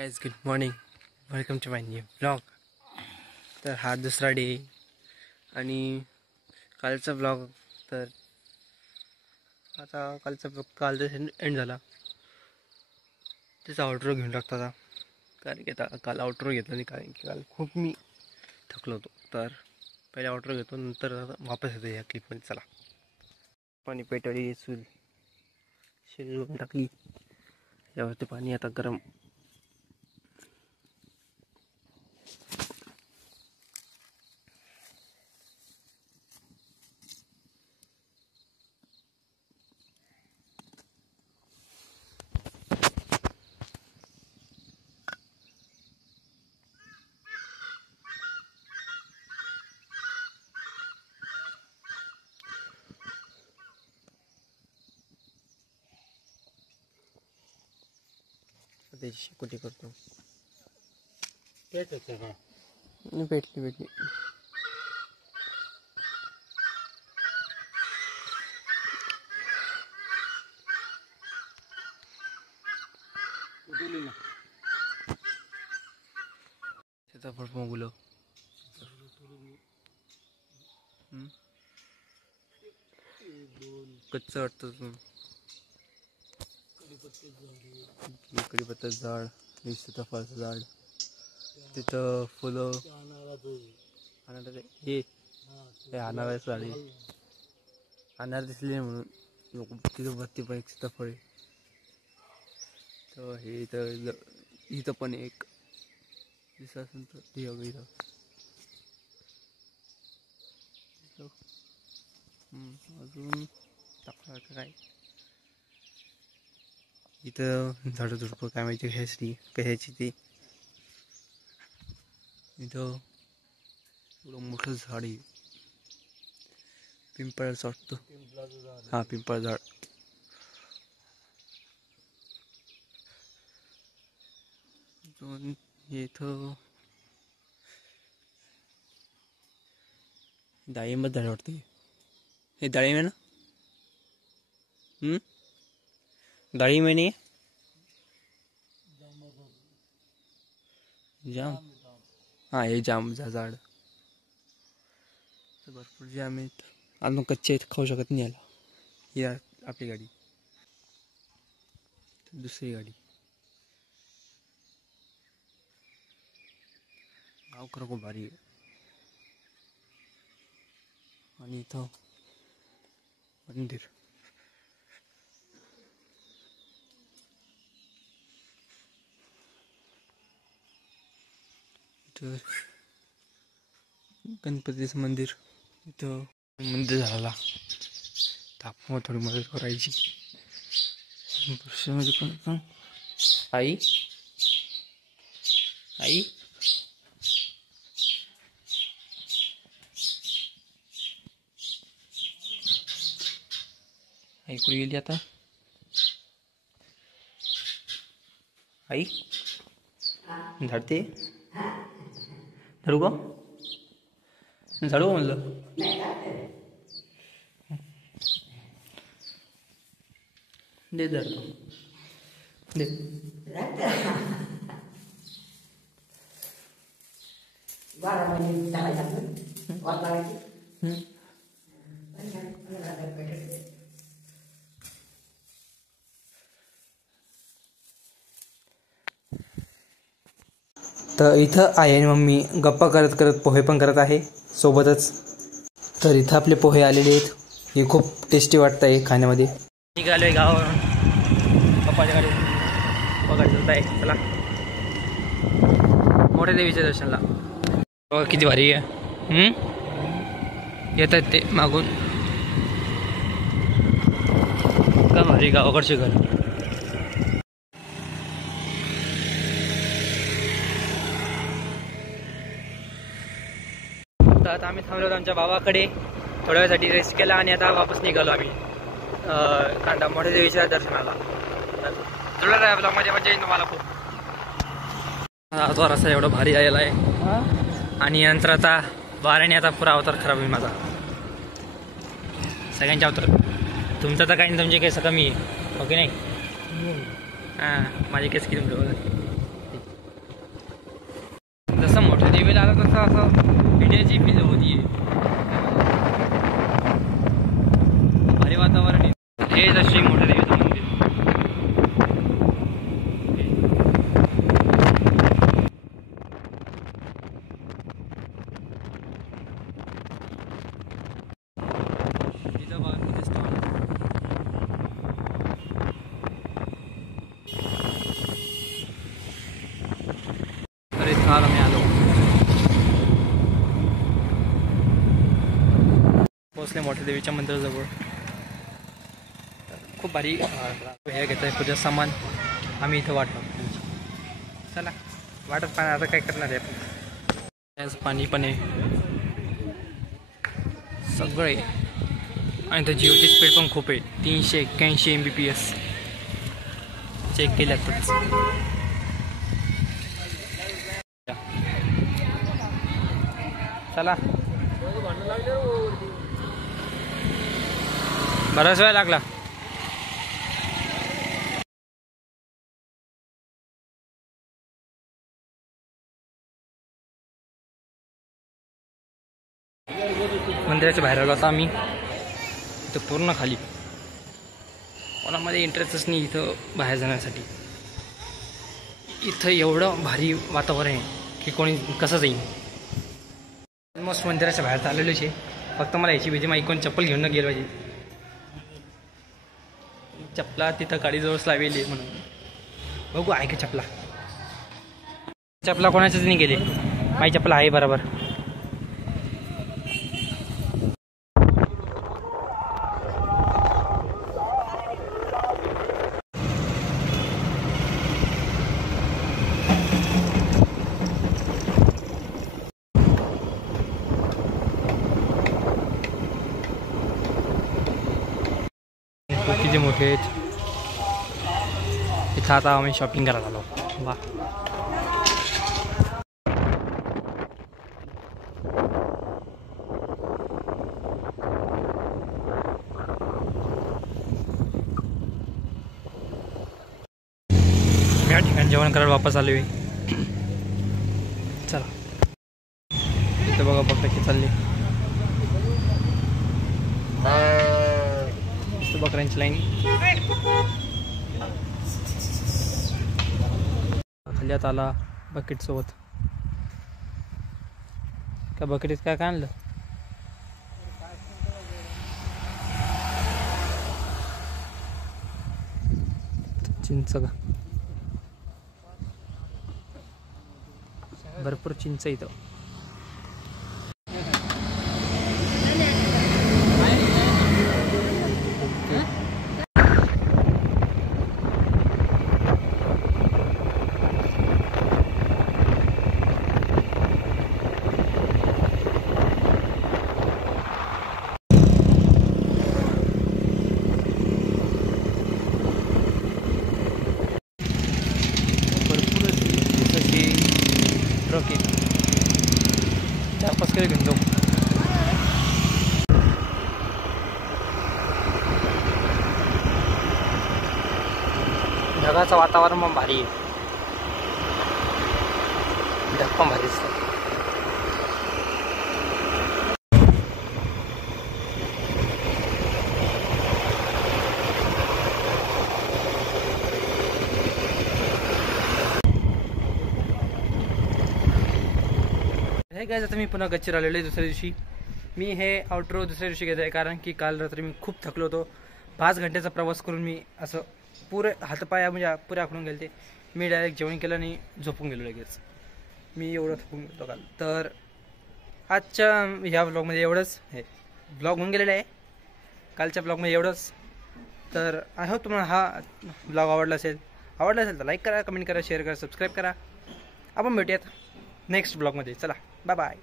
Guys good morning, welcome to my new blog. तर हा दुसरा डे आणि कालचा ब्लॉग. तर आता कालचा एंड झाला. त्याचा आउटरो घेऊन टाकतो आता, कारण की आता काल आउटरो घेतला नाही, कारण की काल खूप मी थकलो होतो. तर पहिले आउटरो घेतो, नंतर वापस येतो या क्लिपमध्ये. चला. पाणी पेटवली, चूल शिजवून टाकली, यावरती पाणी आता गरम. त्याची शेकोटी करतो. भेटली सीताफळ मोगलं. कच्च वाटतं. कडीपत्त्याचं झाड, सीताफळाचं झाड, तिथं फुलं, हे अनारस झाड आहे. अनार दिसले म्हणून तिथं बत्ती पण एक सीताफळ आहे. तर हे इथं पण एक दिसत असेल तर ते इथं. अजून टाकणार काय इथं झाडं झुडपं काय माहिती कशाची ती. इथं एवढं मोठं झाड आहे, पिंपळाचं वाटतं. हा, पिंपळ झाड. इथं डाळिंब झाड वाटतं. हे डाळिंब आहे ना? डाळिंब आहे नाही? जाम. हा, हे जामचं झाड. भरपूर जाम आहेत. अजून कच्चे आहेत, खाऊ शकत नाही याला. ही आपली गाडी, दुसरी गाडी. गाव खरं खूप भारी आहे. आणि इथं मंदिर. इथं गणपतीचं मंदिर. इथं मंदिर झाला तर आपण थोडी मदत करायची. म्हणजे पण आई आई आई कुठे गेली आता? आई झाडते. झाडू का? झाडू म्हणलं. दे झाडू दे. तर इथं आई आणि मम्मी गप्पा करत करत पोहे पण करत आहे सोबतच. तर इथं आपले पोहे आलेले आहेत. हे खूप टेस्टी वाटत आहे खाण्यामध्ये. निघालोय गावावरून पप्पाच्या गाडी बघायचं आहे. चला, मोठ्या देवीच्या दर्शनला. बघा किती भारी आहे. येतात ते मागून. का भारी गावाकडचे घर. आता आम्ही थांबलो होतो आमच्या बाबाकडे, थोड्या वेळासाठी रेस्ट केला आणि आता वापस निघालो आम्ही कांदा मोठ्या देवीच्या दर्शनाला. थोडा ब्लॉगमध्ये मजा येईल तुम्हाला खूप. तो रस्ता एवढा भारी आलेला आहे आणि नंतर आता वाऱ्याने आता पुरा अवतार खराब होईल माझा. सगळ्यांच्या अवतार. तुमचं तर काही तुमचे केस कमी आहे, ओके नाही? हां, माझे केस किती मोठ्या देवीला आलं तसं असं इंडियाची फील होती. भारी वातावरण आहे. हे जशी मोठ्या देवीचं मंदिर. काल आम्ही आलो, पोचले मोठ्या देवीच्या मंदिराजवळ. खूप भारी हे घेत आहे पूजा सामान. आम्ही इथं वाटलो. चला वाटत पाणी आता काय करणार आहे आपण. पाणी पण आहे सगळे. आणि तर जिओची स्पीड पण खूप आहे. 381 MBPS चेक केले आताच. चला बराच वेळ लागला. मंदिराच्या बाहेर आलो आता आम्ही. इथं पूर्ण खाली, कोणामध्ये इंटरेस्टच नाही इथं बाहेर जाण्यासाठी. इथं एवढं भारी वातावरण आहे की कोणी कसं जाईल. ऑलमोस्ट मंदिराच्या बाहेर चाललेलोच आहे. फक्त मला याची भीती, माझी कोण चप्पल घेऊन न गेलं पाहिजे. चपला तिथं गाडीजवळच लावली म्हणून बघू आहे का चपला. चपला कोणाच्याच नाही गेले. माझी चपला आहे बरोबर. किती मोठे आहेत. इथं आता आम्ही शॉपिंग करायला आलो. वा या ठिकाणी जेवण करायला वापस आलो आहे. चला इथं बघा बघा की चालले बकऱ्यांची लाईन. खाली आता आला बकेट सोबत. का बकेटीत काय काय आणलं. चिंच का भरपूर चिंच इथं. ट्रक आहे 4-5 किलो घेऊन जाऊ. ढगाचं वातावरण पण भारी आहे. ढग पण भारी दिसतं. हे काय आता मी पुन्हा गच्चीवर आलेलो आहे दुसऱ्या दिवशी. मी हे आउटरो दुसऱ्या दिवशी घेत आहे कारण की काल रात्री मी खूप थकलो होतो. 5 घंट्याचा प्रवास करून मी असं पुरे हातपाया म्हणजे पुरे आखडून गेले. मी डायरेक्ट जेवण केलं आणि झोपून गेलो लगेच. मी एवढं थकून गेलो काल. तर आजच्या ह्या ब्लॉगमध्ये एवढंच. हे ब्लॉग होऊन गेलेलं आहे. कालच्या ब्लॉगमध्ये एवढंच. तर आय होप तुम्हाला हा ब्लॉग आवडला असेल तर लाईक करा, कमेंट करा, शेअर करा, सबस्क्राईब करा. आपण भेटूयात नेक्स्ट ब्लॉगमध्ये. चला बाय बाय.